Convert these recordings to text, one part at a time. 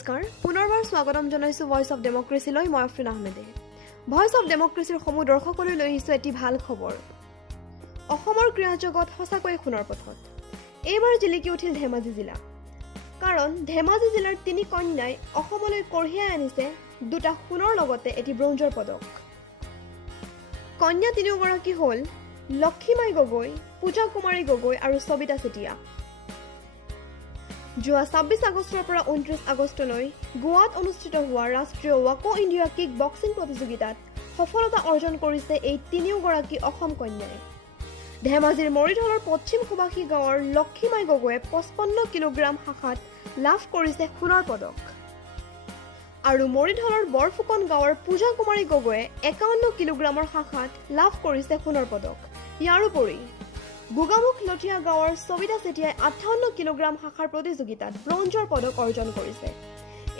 নমস্কাৰ পুনৰবাৰ স্বাগতম জনাইছো ভয়েস অফ ডেমক্ৰেসিলৈ মই আফ্ৰিন আহমেদে ভয়েস অফ ডেমক্ৰেসিৰ সমূহ দৰ্শকলৈ লৈ আহিছো এটি ভাল খবৰ অসমৰ ক্ৰীড়া জগত সঁচাকৈ খুনৰ পথত এইবাৰ জিলিকি উঠিল ধেমাজি জিলা কাৰণ ধেমাজি জিলাৰ তিনি কন্যাই অসমলৈ কঢ়িয়াই আনিছে দুটা সোণৰ লগতে এটি ব্ৰঞ্জৰ পদক কন্যা তিনিগৰাকী হ'ল লক্ষীমাই গগৈ পূজা কুমাৰী গগৈ আৰু সবিতা চেতিয়া যোৱা 26 আগষ্টৰ পৰা 29 আগষ্টলৈ গোৱাত অনুষ্ঠিত হোৱা ৰাষ্ট্ৰীয় ৱাকো ইণ্ডিয়া কিক বক্সিং প্ৰতিযোগিতাত সফলতা অৰ্জন কৰিছে এই তিনিওগৰাকী অসম কন্যাই ধেমাজিৰ মৰিধলৰ পশ্চিম সুবাসী গাঁৱৰ লক্ষীমাই গগৈয়ে 55 কিলোগ্ৰাম শাখাত লাভ কৰিছে সোণৰ পদক আৰু মৰিধলৰ বৰফুকন গাঁৱৰ পূজা কুমাৰী গগৈয়ে 51 কিলোগ্ৰামৰ শাখাত লাভ কৰিছে সোণৰ পদক ইয়াৰোপৰি গোগামুখ লঠিয়া গাঁৱৰ সবিতা চেতিয়াই 58 কিলোগ্ৰাম শাখাৰ প্ৰতিযোগিতাত ব্ৰঞ্জৰ পদক অৰ্জন কৰিছে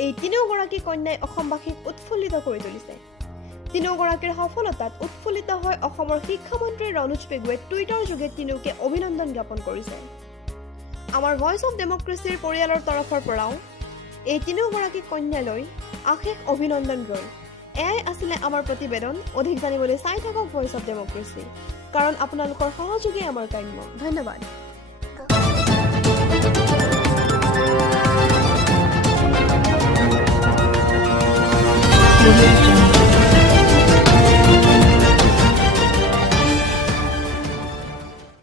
এই তিনিওগৰাকী কন্যাই অসমবাসীক উৎফুল্লিত কৰি তুলিছে তিনিওগৰাকীৰ সফলতাত উৎফুল্লিত হৈ অসমৰ শিক্ষামন্ত্ৰী ৰণোজ পেগুৱে টুইটাৰ যোগে তিনিওকে অভিনন্দন জ্ঞাপন কৰিছে আমাৰ ভয়েস অফ ডেমক্ৰেসিৰ পৰিয়ালৰ তৰফৰ পৰাও এই তিনিওগৰাকী কন্যালৈ আশেষ অভিনন্দন ৰল এয়াই আছিল আমাৰ প্ৰতিবেদন অধিক জানিবলৈ চাই থাকক ভয়েস অফ ডেমক্ৰেসি কাৰণ আপোনালোকৰ সহযোগী আমাৰ কাম্য ধন্যবাদ